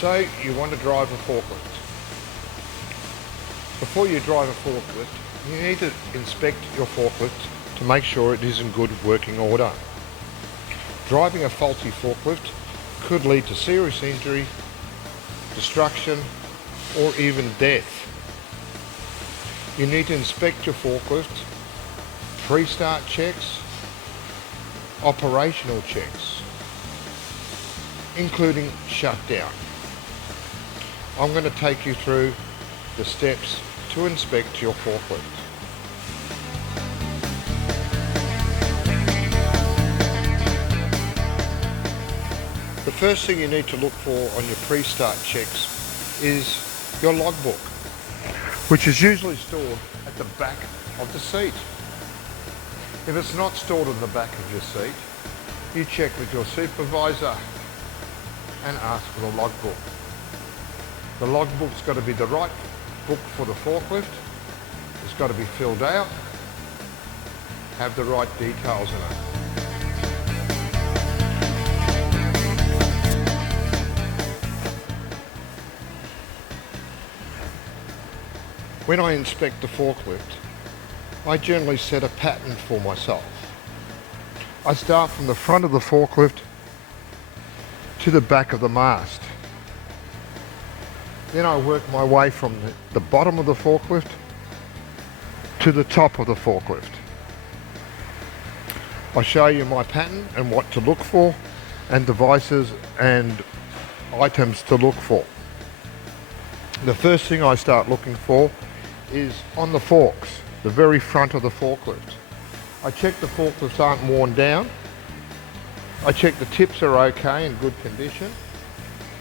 So you want to drive a forklift. Before you drive a forklift, you need to inspect your forklift to make sure it is in good working order. Driving a faulty forklift could lead to serious injury, destruction, or even death. You need to inspect your forklift, pre-start checks, operational checks, including shutdown. I'm going to take you through the steps to inspect your forklift. The first thing you need to look for on your pre-start checks is your logbook, which is usually stored at the back of the seat. If it's not stored in the back of your seat, you check with your supervisor and ask for the logbook. The logbook's got to be the right book for the forklift. It's got to be filled out, have the right details in it. When I inspect the forklift, I generally set a pattern for myself. I start from the front of the forklift to the back of the mast. Then I work my way from the bottom of the forklift to the top of the forklift. I show you my pattern and what to look for, and devices and items to look for. The first thing I start looking for is on the forks, the very front of the forklift. I check the forklifts aren't worn down. I check the tips are okay, in good condition.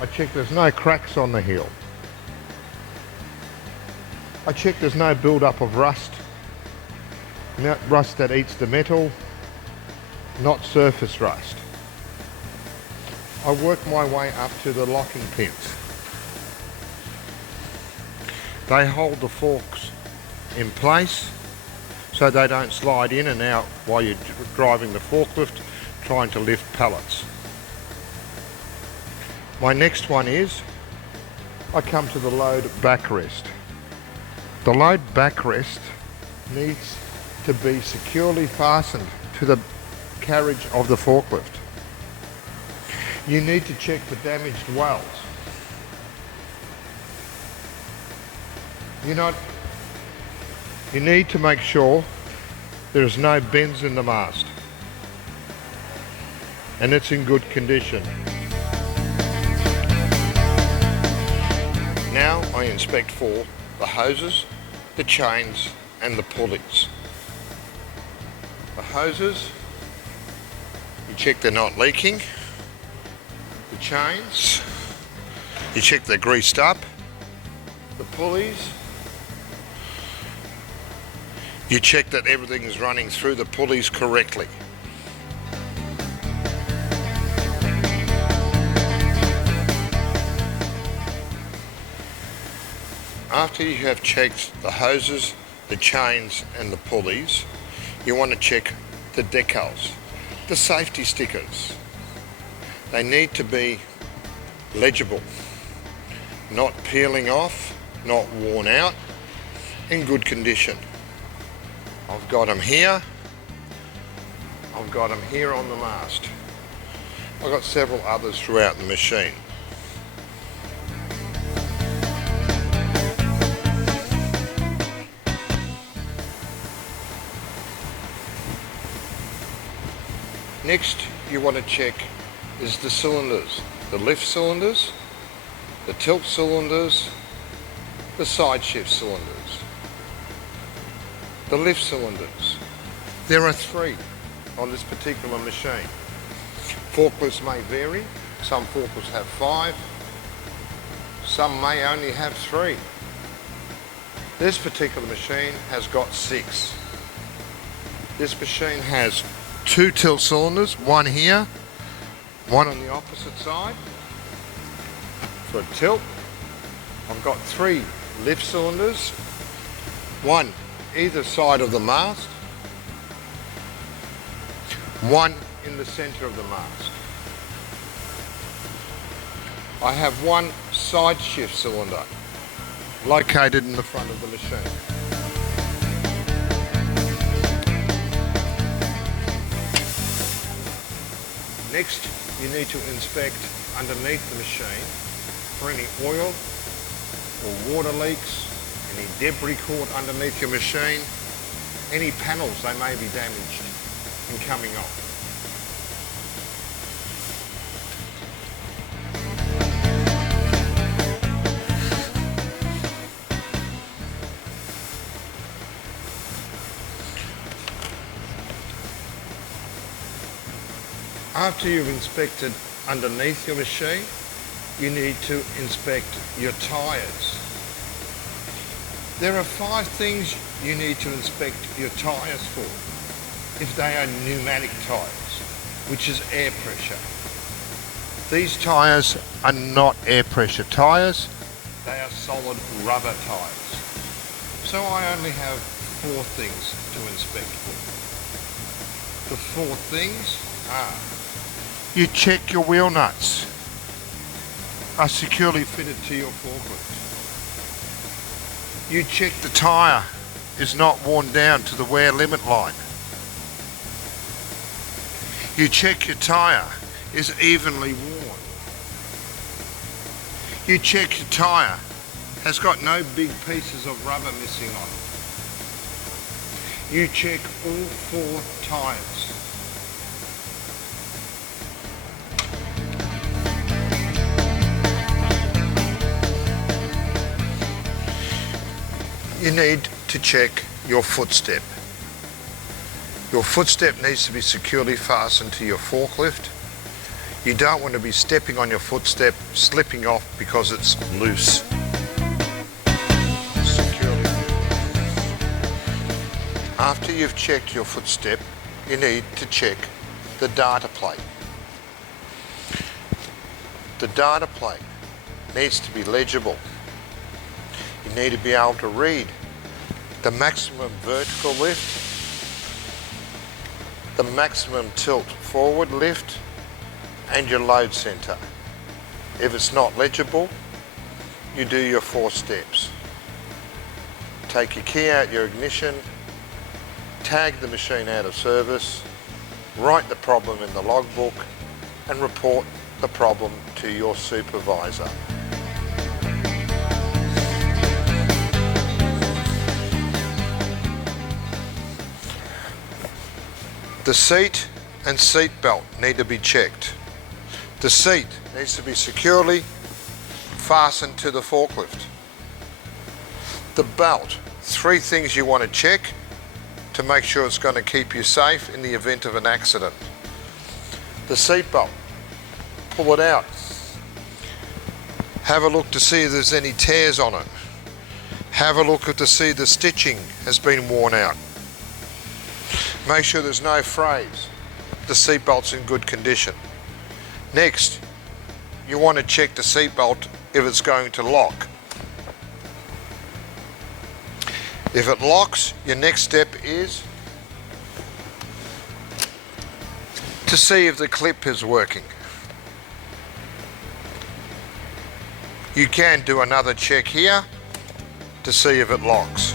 I check there's no cracks on the heel. I check there's no build-up of rust, not rust that eats the metal, not surface rust. I work my way up to the locking pins. They hold the forks in place so they don't slide in and out while you're driving the forklift trying to lift pallets. My next one is I come to the load backrest. The load backrest needs to be securely fastened to the carriage of the forklift. You need to check for damaged welds. You need to make sure there's no bends in the mast and it's in good condition. Now I inspect for the hoses, the chains and the pulleys. The hoses, you check they're not leaking. The chains, you check they're greased up. The pulleys, you check that everything is running through the pulleys correctly. After you have checked the hoses, the chains and the pulleys, you want to check the decals, the safety stickers. They need to be legible, not peeling off, not worn out, in good condition. I've got them here. I've got them here on the mast. I've got several others throughout the machine. Next, you want to check is the cylinders, the lift cylinders, the tilt cylinders, the side shift cylinders. The lift cylinders. There are 3 on this particular machine. Forklifts may vary. Some forklifts have 5. Some may only have 3. This particular machine has got 6. This machine has 2 tilt cylinders, one here, one on the opposite side for a tilt. I've got 3 lift cylinders, one either side of the mast, one in the center of the mast. I have one side shift cylinder located in the front of the machine. Next, you need to inspect underneath the machine for any oil or water leaks, any debris caught underneath your machine, any panels they may be damaged in coming off. After you've inspected underneath your machine, you need to inspect your tyres. There are 5 things you need to inspect your tyres for if they are pneumatic tyres, which is air pressure. These tyres are not air pressure tyres, they are solid rubber tyres. So I only have 4 things to inspect for. The 4 things are: you check your wheel nuts are securely fitted to your forklift. You check the tyre is not worn down to the wear limit line. You check your tyre is evenly worn. You check your tyre has got no big pieces of rubber missing on it. You check all 4 tyres. You need to check your footstep. Your footstep needs to be securely fastened to your forklift. You don't want to be stepping on your footstep, slipping off because it's loose. Securely. After you've checked your footstep, you need to check the data plate. The data plate needs to be legible. You need to be able to read the maximum vertical lift, the maximum tilt forward lift, and your load center. If it's not legible, you do your 4 steps. Take your key out your ignition, tag the machine out of service, write the problem in the logbook, and report the problem to your supervisor. The seat and seat belt need to be checked. The seat needs to be securely fastened to the forklift. The belt, 3 things you want to check to make sure it's going to keep you safe in the event of an accident. The seat belt, pull it out. Have a look to see if there's any tears on it. Have a look to see the stitching has been worn out. Make sure there's no frays. The seat belt's in good condition. Next, you want to check the seat belt if it's going to lock. If it locks, your next step is to see if the clip is working. You can do another check here to see if it locks.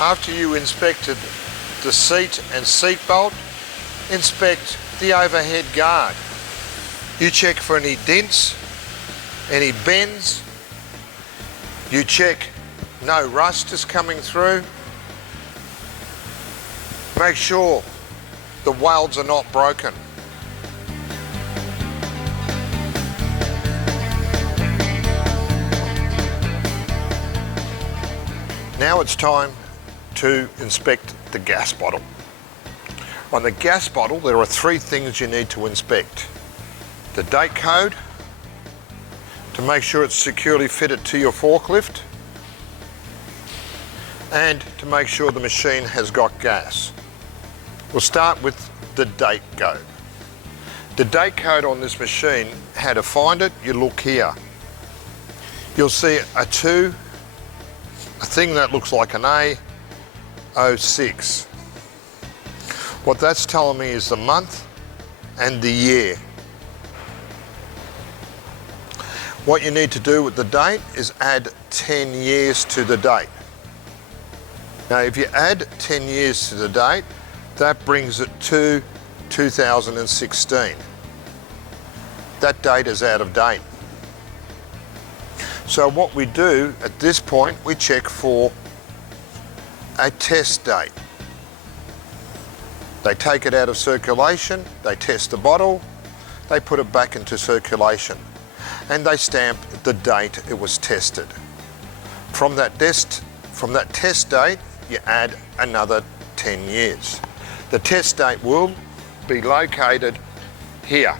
After you inspected the seat and seat belt, inspect the overhead guard. You check for any dents, any bends. You check no rust is coming through. Make sure the welds are not broken. Now it's time to inspect the gas bottle. On the gas bottle, there are 3 things you need to inspect. The date code, to make sure it's securely fitted to your forklift, and to make sure the machine has got gas. We'll start with the date code. The date code on this machine, how to find it, you look here. You'll see a 2, a thing that looks like an A, 06. What that's telling me is the month and the year. What you need to do with the date is add 10 years to the date. Now, if you add 10 years to the date, that brings it to 2016. That date is out of date. So what we do at this point, we check for a test date. They take it out of circulation, they test the bottle, they put it back into circulation, and they stamp the date it was tested. From that test date, you add another 10 years. The test date will be located here.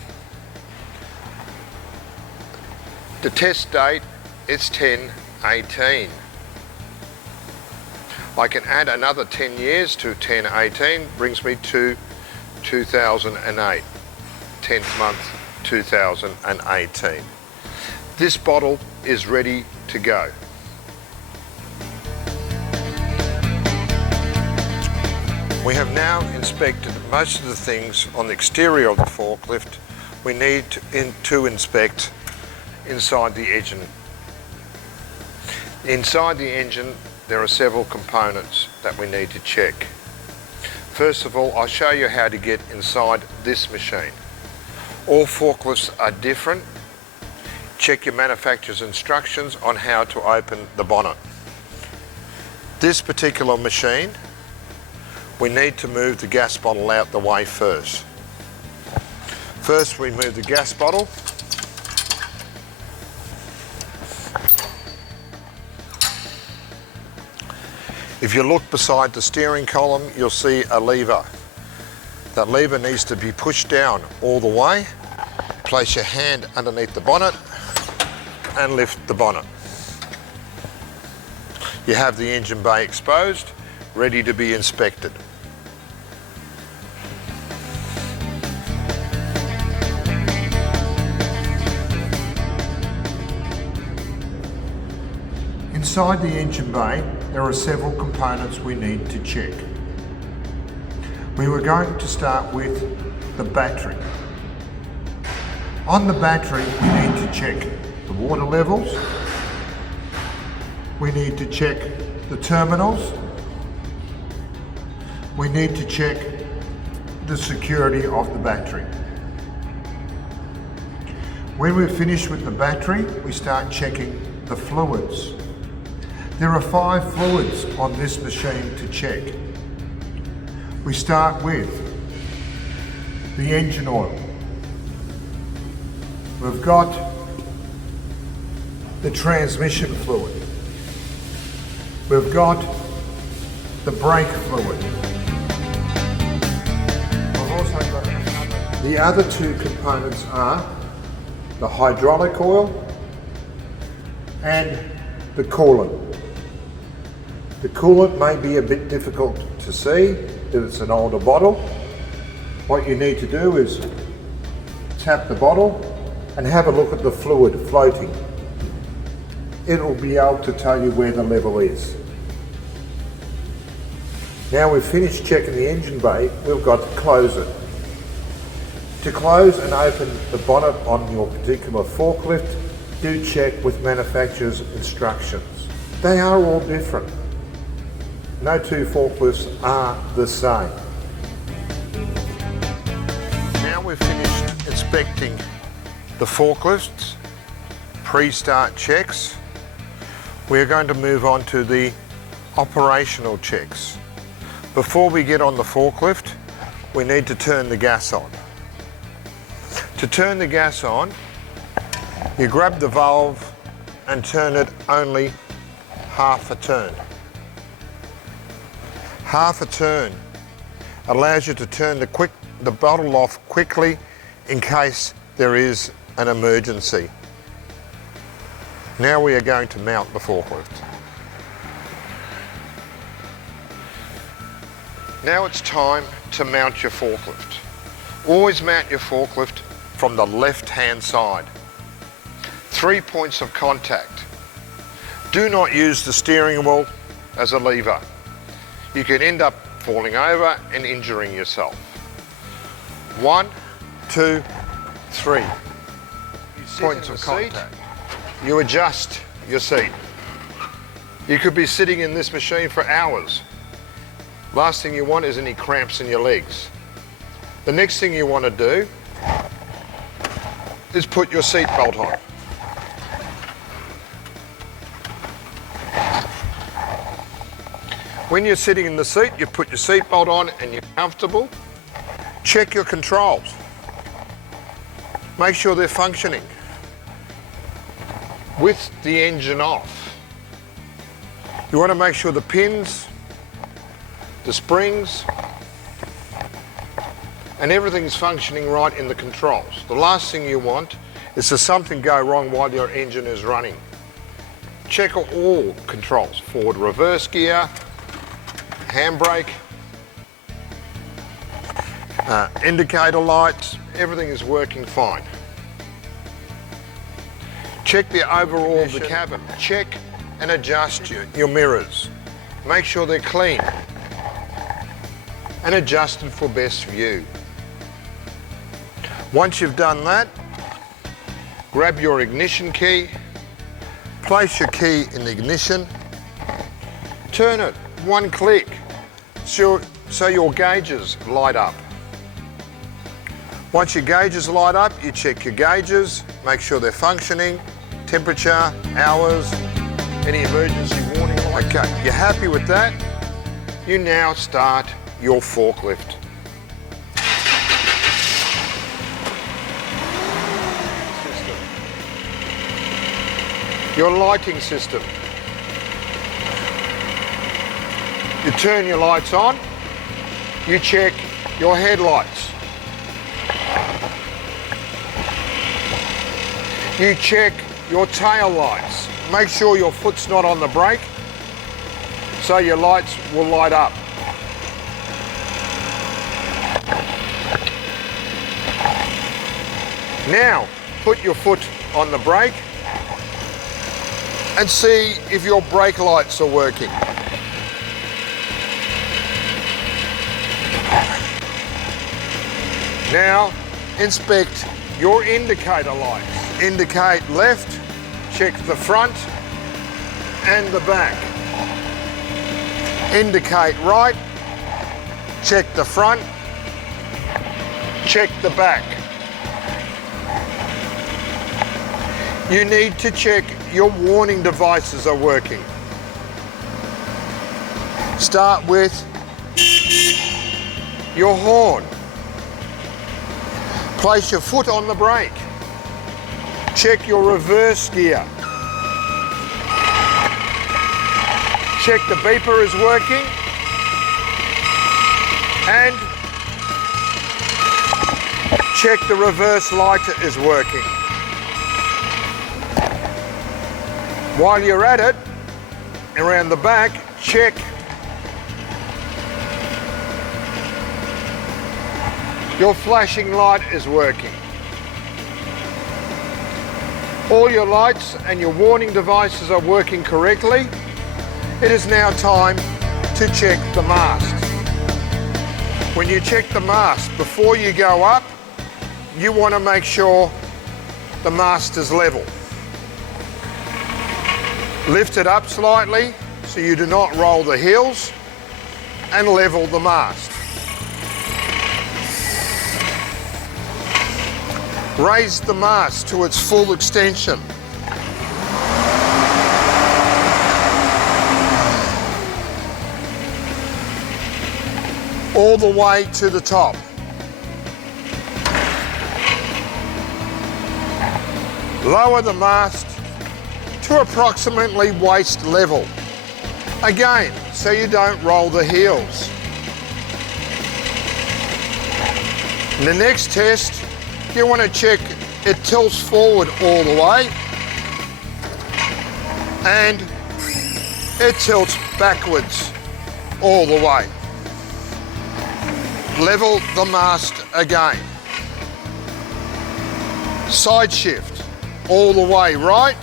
The test date is 10/18. I can add another 10 years to 10/18, brings me to 2008, 10th month 2018. This bottle is ready to go. We have now inspected most of the things on the exterior of the forklift. We need to inspect inside the engine. Inside the engine, there are several components that we need to check. First of all, I'll show you how to get inside this machine. All forklifts are different. Check your manufacturer's instructions on how to open the bonnet. This particular machine, we need to move the gas bottle out the way first. First, we move the gas bottle. If you look beside the steering column, you'll see a lever. That lever needs to be pushed down all the way. Place your hand underneath the bonnet and lift the bonnet. You have the engine bay exposed, ready to be inspected. Inside the engine bay, there are several components we need to check. We were going to start with the battery. On the battery, we need to check the water levels. We need to check the terminals. We need to check the security of the battery. When we're finished with the battery, we start checking the fluids. There are 5 fluids on this machine to check. We start with the engine oil. We've got the transmission fluid. We've got the brake fluid. We've also got the other 2 components are the hydraulic oil and the coolant. The coolant may be a bit difficult to see if it's an older bottle. What you need to do is tap the bottle and have a look at the fluid floating. It'll be able to tell you where the level is. Now we've finished checking the engine bay, we've got to close it. To close and open the bonnet on your particular forklift, do check with manufacturer's instructions. They are all different. No 2 forklifts are the same. Now we've finished inspecting the forklifts, pre-start checks. We're going to move on to the operational checks. Before we get on the forklift, we need to turn the gas on. To turn the gas on, you grab the valve and turn it only half a turn. Half a turn allows you to turn the bottle off quickly in case there is an emergency. Now we are going to mount the forklift. Now it's time to mount your forklift. Always mount your forklift from the left-hand side. 3 points of contact. Do not use the steering wheel as a lever. You can end up falling over and injuring yourself. 1, 2, 3. Points of contact. You adjust your seat. You could be sitting in this machine for hours. Last thing you want is any cramps in your legs. The next thing you want to do is put your seat belt on. When you're sitting in the seat, you put your seat belt on and you're comfortable. Check your controls. Make sure they're functioning with the engine off. You want to make sure the pins, the springs, and everything's functioning right in the controls. The last thing you want is for something go wrong while your engine is running. Check all controls, forward, reverse gear, handbrake, indicator lights, everything is working fine. Check the overall of the cabin. Check and adjust your mirrors. Make sure they're clean and adjusted for best view. Once you've done that, grab your ignition key, place your key in the ignition, turn it 1 click so your gauges light up. Once your gauges light up, you check your gauges, make sure they're functioning, temperature, hours, any emergency warning light. Okay, you're happy with that? You now start your forklift. Your lighting system. You turn your lights on, you check your headlights. You check your tail lights. Make sure your foot's not on the brake so your lights will light up. Now, put your foot on the brake and see if your brake lights are working. Now, inspect your indicator lights. Indicate left, check the front and the back. Indicate right, check the front, check the back. You need to check your warning devices are working. Start with your horn. Place your foot on the brake. Check your reverse gear. Check the beeper is working. And check the reverse light is working. While you're at it, around the back, check your flashing light is working. All your lights and your warning devices are working correctly. It is now time to check the mast. When you check the mast, before you go up, you want to make sure the mast is level. Lift it up slightly so you do not roll the heels and level the mast. Raise the mast to its full extension. All the way to the top. Lower the mast to approximately waist level. Again, so you don't roll the heels. In the next test, you want to check it tilts forward all the way and it tilts backwards all the way. Level the mast again. Side shift all the way right,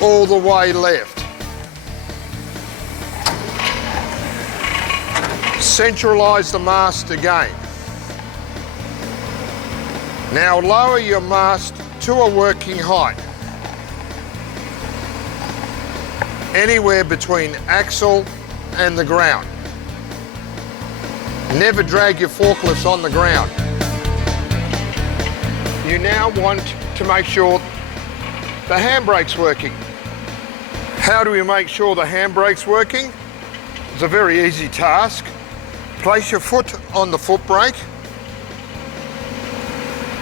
all the way left. Centralize the mast again. Now lower your mast to a working height, anywhere between axle and the ground. Never drag your forklifts on the ground. You now want to make sure the handbrake's working. How do we make sure the handbrake's working? It's a very easy task. Place your foot on the foot brake.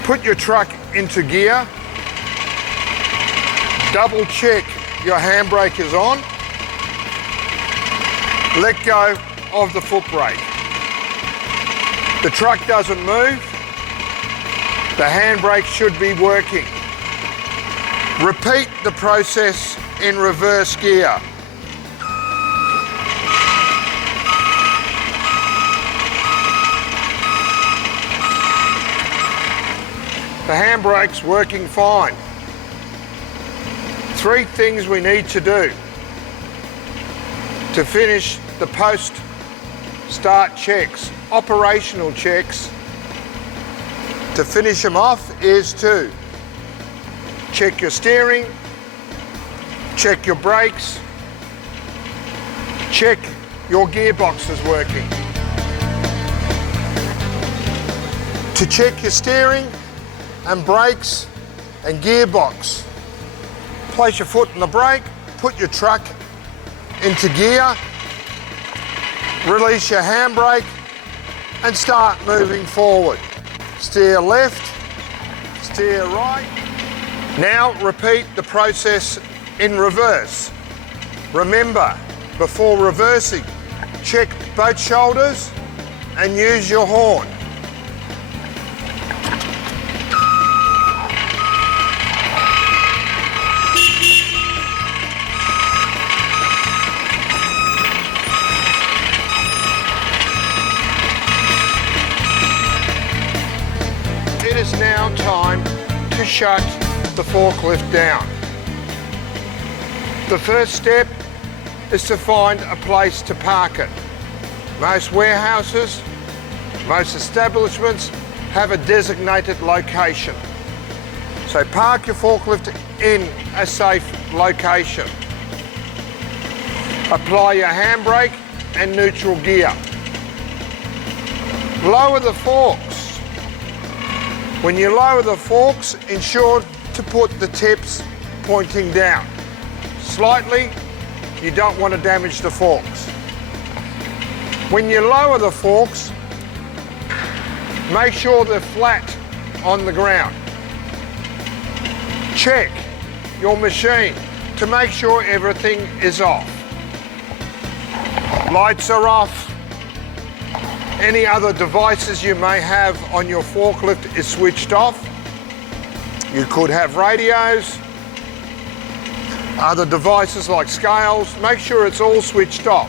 Put your truck into gear. Double check your handbrake is on. Let go of the foot brake. The truck doesn't move. The handbrake should be working. Repeat the process in reverse gear. The handbrake's working fine. 3 things we need to do to finish the post-start checks, operational checks. To finish them off is to check your steering, check your brakes, check your gearbox is working. To check your steering and brakes and gearbox, place your foot on the brake, put your truck into gear, release your handbrake and start moving forward. Steer left, steer right. Now repeat the process in reverse. Remember, before reversing, check both shoulders and use your horn. It is now time to shut the forklift down. The first step is to find a place to park it. Most warehouses, most establishments have a designated location. So park your forklift in a safe location. Apply your handbrake and neutral gear. Lower the forks. When you lower the forks, ensure to put the tips pointing down. Slightly, you don't want to damage the forks. When you lower the forks, make sure they're flat on the ground. Check your machine to make sure everything is off. Lights are off. Any other devices you may have on your forklift is switched off. You could have radios, other devices like scales. Make sure it's all switched off.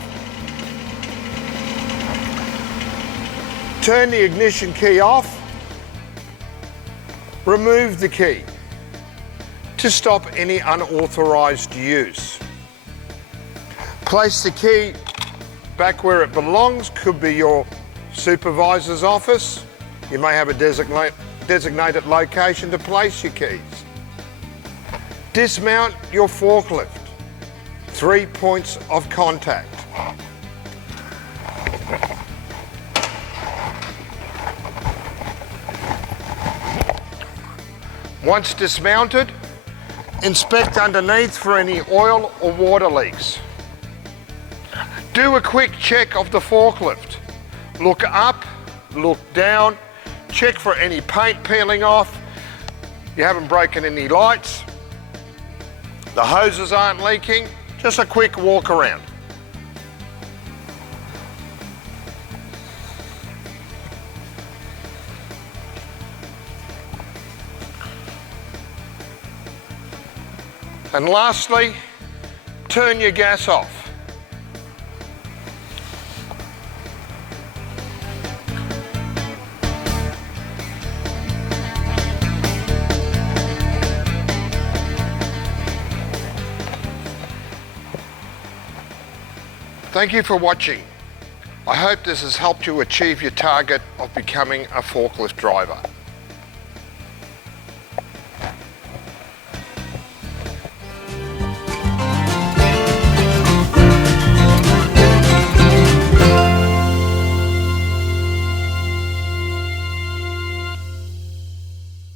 Turn the ignition key off. Remove the key to stop any unauthorized use. Place the key back where it belongs. Could be your supervisor's office. You may have a designated location to place your keys. Dismount your forklift. 3 points of contact. Once dismounted, inspect underneath for any oil or water leaks. Do a quick check of the forklift. Look up, look down, check for any paint peeling off. You haven't broken any lights. The hoses aren't leaking. Just a quick walk around. And lastly, turn your gas off. Thank you for watching. I hope this has helped you achieve your target of becoming a forklift driver.